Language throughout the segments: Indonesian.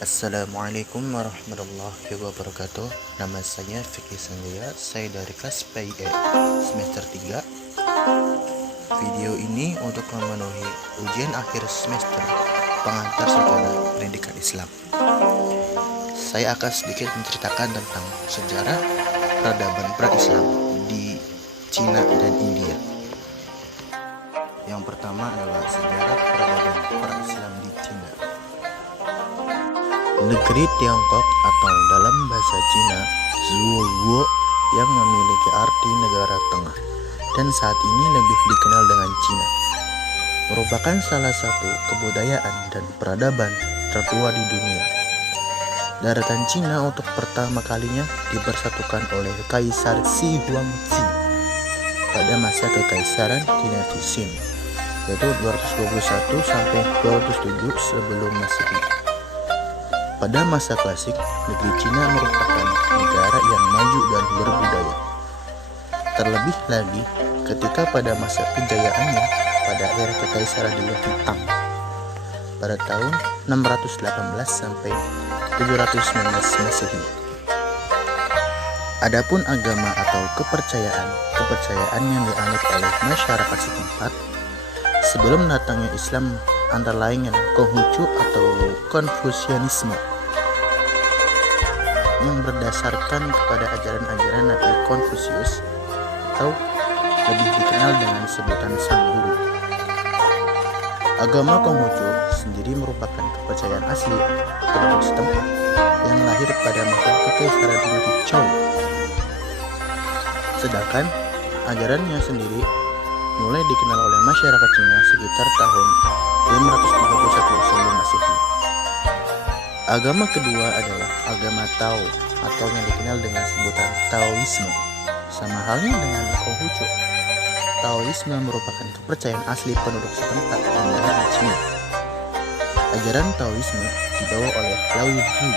Assalamualaikum warahmatullahi wabarakatuh. Nama saya Vicky Sanjaya. Saya dari kelas PIE semester 3. Video ini untuk memenuhi ujian akhir semester pengantar sejarah pendidikan Islam. Saya akan sedikit menceritakan tentang sejarah peradaban pra-Islam di Cina dan India. Yang pertama adalah sejarah peradaban pra-Islam di Cina. Negeri Tiongkok atau dalam bahasa Cina Zhuo yang memiliki arti negara tengah dan saat ini lebih dikenal dengan Cina, merupakan salah satu kebudayaan dan peradaban tertua di dunia. Daratan Cina untuk pertama kalinya dipersatukan oleh Kaisar Shi Huangdi pada masa kekaisaran dinasti Qin, yaitu 221 sampai 207 sebelum Masehi. Pada masa klasik, negeri Cina merupakan negara yang maju dan berbudaya. Terlebih lagi ketika pada masa kejayaannya pada era kekaisaran dinasti Tang pada tahun 618 sampai 719 Masehi. Adapun agama atau kepercayaan yang dianut oleh masyarakat setempat sebelum datangnya Islam antara lain Konghucu atau Konfusianisme yang berdasarkan kepada ajaran-ajaran Nabi Konfusius atau lebih dikenal dengan sebutan Sang Guru. Agama Konghucu sendiri merupakan kepercayaan asli penduduk setempat yang lahir pada masa kekaisaran dinasti Zhou. Sedangkan ajarannya sendiri mulai dikenal oleh masyarakat Cina sekitar tahun 531 sebelum Masehi. Agama kedua adalah agama Tao atau yang dikenal dengan sebutan Taoisme. Sama halnya dengan Konghucu, Taoisme merupakan kepercayaan asli penduduk setempat di negara Cina. Ajaran Taoisme dibawa oleh Lao Tzu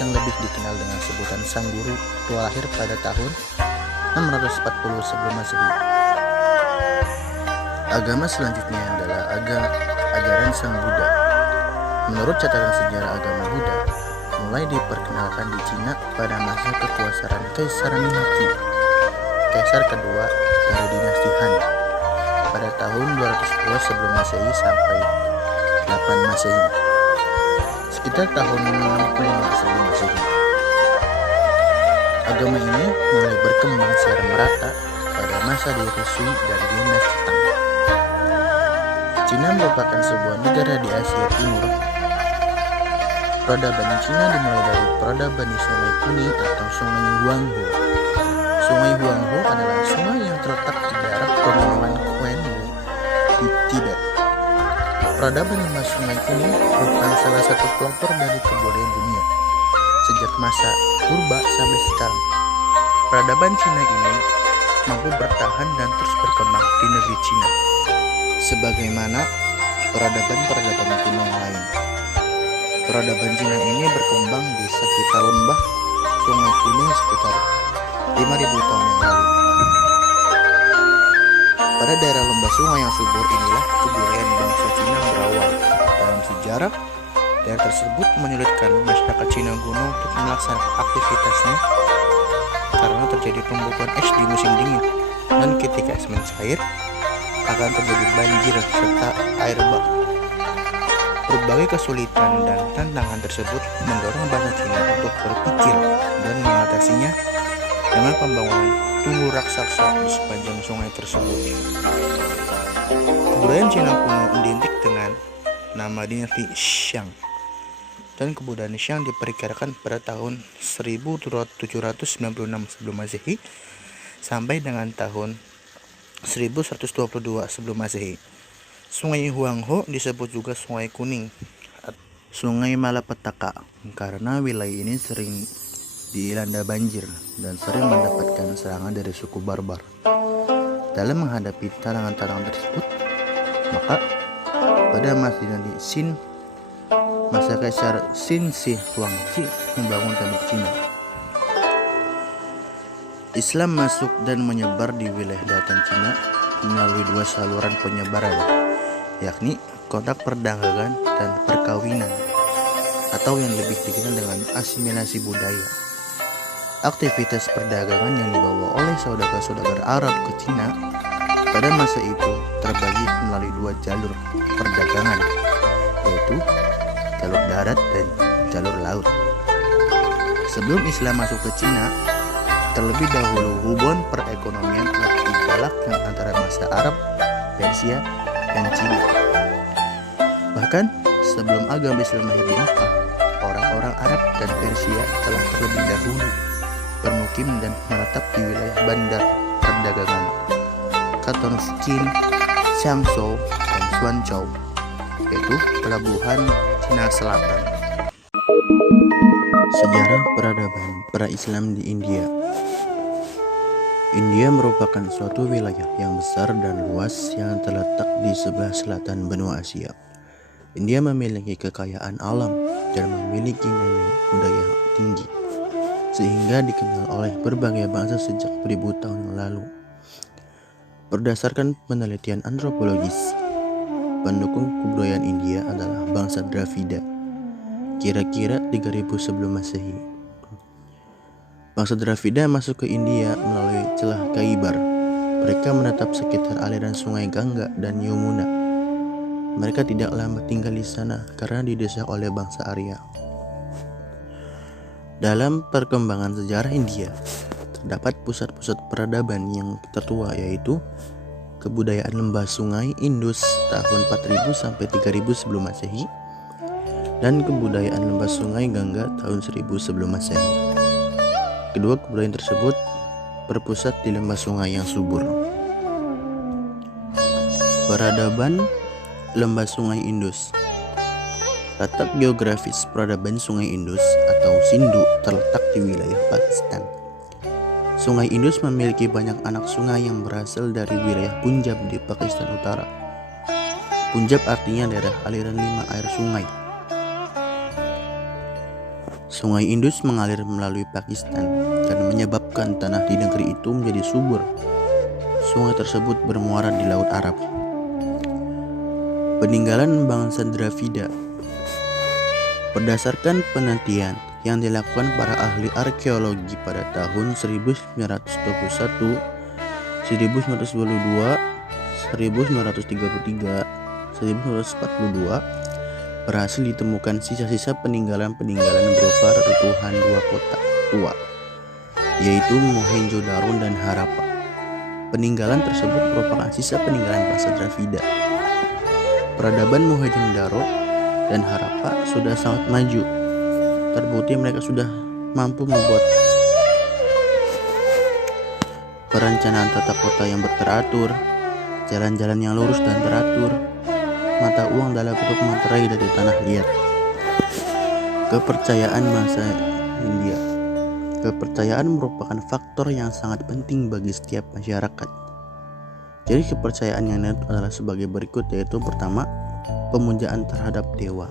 yang lebih dikenal dengan sebutan Sang Guru, tua lahir pada tahun 640 sebelum Masehi. Agama selanjutnya adalah ajaran Sang Buddha. Menurut catatan sejarah agama Buddha, mulai diperkenalkan di Cina pada masa kekuasaan Kaisar Mingqi, kaisar kedua dari dinasti Han, pada tahun 202 sebelum Masehi sampai 8 Masehi, sekitar tahun 65 sebelum Masehi. Agama ini mulai berkembang secara merata pada masa dinasti Sui dan dinasti Tang. Cina merupakan sebuah negara di Asia Timur. Peradaban Cina dimulai dari peradaban di Sungai Kuning atau Sungai Huanghe. Sungai Huanghe adalah sungai yang terletak di daerah pegunungan Quanwu di Tibet. Peradaban lembah Sungai Kuning merupakan salah satu pelopor dari kebudayaan dunia sejak masa purba sampai sekarang. Peradaban Cina ini mampu bertahan dan terus berkembang di negeri Cina, sebagaimana peradaban-peradaban kuno yang lain. Peradaban Cina ini berkembang di sekitar lembah Sungai Kuning sekitar 5.000 tahun yang lalu. Pada daerah lembah sungai yang subur inilah kebudayaan bangsa Cina berawal. Dalam sejarah, daerah tersebut menyulitkan masyarakat Cina kuno untuk melaksanakan aktivitasnya karena terjadi pembukaan es di musim dingin, dan ketika es mencair akan terjadi banjir serta air bah. Berbagai kesulitan dan tantangan tersebut mendorong bangsa Cina untuk berpikir dan mengatasinya dengan pembangunan tugu raksasa di sepanjang sungai tersebut. Kebudayaan Cina kuno identik dengan nama dinasti Shang, dan kebudayaan Shang diperkirakan pada tahun 1796 sebelum Masehi sampai dengan tahun 1122 sebelum Masehi. Sungai Huanghe disebut juga Sungai Kuning, Sungai Malapetaka, karena wilayah ini sering dilanda banjir dan sering mendapatkan serangan dari suku barbar. Dalam menghadapi tantangan tersebut, maka pada masa dinasti Qin, masa Kaisar Qin Shi Huangdi membangun tembok Cina. Islam masuk dan menyebar di wilayah daratan Cina melalui dua saluran penyebaran, yakni kontak perdagangan dan perkawinan. atau yang lebih dikenal dengan asimilasi budaya. Aktivitas perdagangan yang dibawa oleh saudagar-saudagar Arab ke Cina pada masa itu terbagi melalui dua jalur perdagangan, yaitu jalur darat dan jalur laut. Sebelum Islam masuk ke Cina, terlebih dahulu hubungan perekonomian telah digalakkan antara bangsa Arab, Persia, dan Cina. Bahkan sebelum agama Islam lahir di Makkah, orang-orang Arab dan Persia telah terlebih dahulu bermukim dan menetap di wilayah bandar perdagangan Canton-Fujian, Changsou, dan Suanzhou, yaitu pelabuhan Cina Selatan. Sejarah peradaban pra-Islam di India. India merupakan suatu wilayah yang besar dan luas yang terletak di sebelah selatan benua Asia. India memiliki kekayaan alam dan memiliki nilai budaya tinggi, sehingga dikenal oleh berbagai bangsa sejak beribu tahun yang lalu. Berdasarkan penelitian antropologis, pendukung kebudayaan India adalah bangsa Dravida, kira-kira 3000 sebelum Masehi. Bangsa Dravida masuk ke India melalui celah Khyber. Mereka menetap sekitar aliran sungai Gangga dan Yamuna. Mereka tidak lama tinggal di sana karena didesak oleh bangsa Arya. Dalam perkembangan sejarah India, terdapat pusat-pusat peradaban yang tertua, yaitu kebudayaan lembah sungai Indus tahun 4000 sampai 3000 sebelum Masehi dan kebudayaan lembah sungai Gangga tahun 1000 sebelum Masehi. Kedua kebudayaan tersebut berpusat di lembah sungai yang subur. Peradaban lembah sungai Indus. Letak geografis peradaban sungai Indus atau Sindhu terletak di wilayah Pakistan. Sungai Indus memiliki banyak anak sungai yang berasal dari wilayah Punjab di Pakistan Utara. Punjab artinya daerah aliran 5 air sungai. Sungai Indus mengalir melalui Pakistan dan menyebabkan tanah di negeri itu menjadi subur. Sungai tersebut bermuara di Laut Arab. Peninggalan bangsa Dravida. Berdasarkan penelitian yang dilakukan para ahli arkeologi pada tahun 1921, 1922, 1933, 1942, berhasil ditemukan sisa-sisa peninggalan-peninggalan berupa reruntuhan dua kota tua, yaitu Mohenjo-daro dan Harappa. Peninggalan tersebut merupakan sisa peninggalan bangsa Dravida. Peradaban Mohenjo-daro dan Harappa sudah sangat maju. Terbukti mereka sudah mampu membuat perencanaan tata kota yang teratur, jalan-jalan yang lurus dan teratur, mata uang dalam bentuk materai dari tanah liat. Kepercayaan bangsa India. Kepercayaan merupakan faktor yang sangat penting bagi setiap masyarakat. Jadi kepercayaan yang adalah sebagai berikut, yaitu pertama, pemujaan terhadap dewa.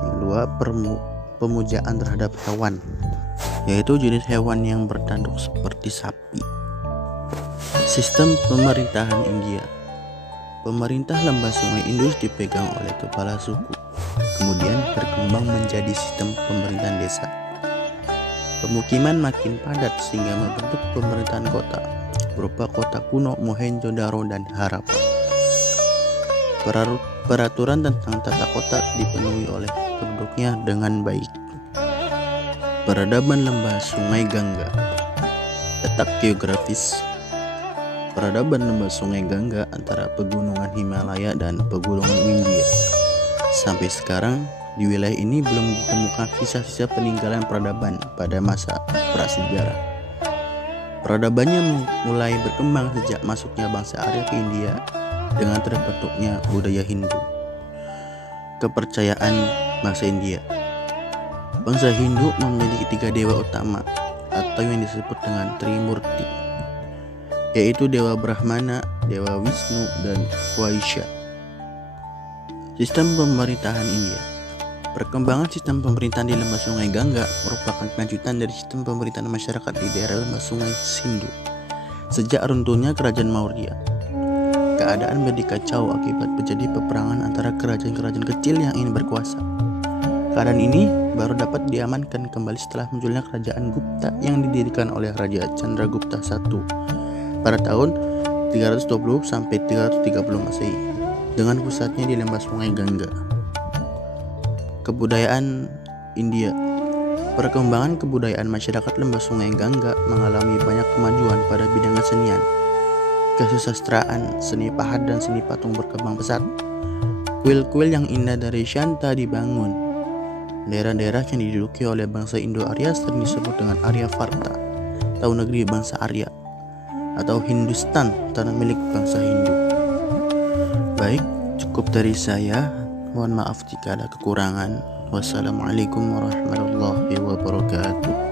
Yang kedua, pemujaan terhadap hewan, yaitu jenis hewan yang bertanduk seperti sapi. Sistem pemerintahan India. Pemerintah lembah sungai Indus dipegang oleh kepala suku, kemudian berkembang menjadi sistem pemerintahan desa. Pemukiman makin padat sehingga membentuk pemerintahan kota, berupa kota kuno Mohenjo-daro dan Harappa. Peraturan tentang tata kota dipenuhi oleh penduduknya dengan baik. Peradaban lembah sungai Gangga. Letak geografis. Peradaban lembah sungai Gangga antara pegunungan Himalaya dan pegunungan Windia. Sampai sekarang di wilayah ini belum ditemukan sisa-sisa peninggalan peradaban pada masa prasejarah. Peradabannya mulai berkembang sejak masuknya bangsa Arya ke India dengan terbentuknya budaya Hindu. Kepercayaan bangsa India. Bangsa Hindu memiliki 3 dewa utama atau yang disebut dengan Trimurti, yaitu Dewa Brahmana, Dewa Wisnu, dan Vaishya. Sistem pemerintahan India. Perkembangan sistem pemerintahan di lembah sungai Gangga merupakan kelanjutan dari sistem pemerintahan masyarakat di daerah lembah sungai Sindhu. Sejak runtuhnya kerajaan Maurya, keadaan menjadi kacau akibat terjadi peperangan antara kerajaan-kerajaan kecil yang ingin berkuasa. Keadaan ini baru dapat diamankan kembali setelah munculnya kerajaan Gupta yang didirikan oleh Raja Chandragupta I pada tahun 320 sampai 330 Masehi dengan pusatnya di lembah Sungai Gangga. Kebudayaan India. Perkembangan kebudayaan masyarakat lembah Sungai Gangga mengalami banyak kemajuan pada bidang kesenian. Kesusastraan, seni pahat dan seni patung berkembang pesat. Kuil-kuil yang indah dari Shanta dibangun. Daerah-daerah yang diduduki oleh bangsa Indo-Arya sering disebut dengan Aryavarta atau negeri bangsa Arya, atau Hindustan, tanah milik bangsa Hindu. Baik, cukup dari saya. Mohon maaf jika ada kekurangan. Wassalamualaikum warahmatullahi wabarakatuh.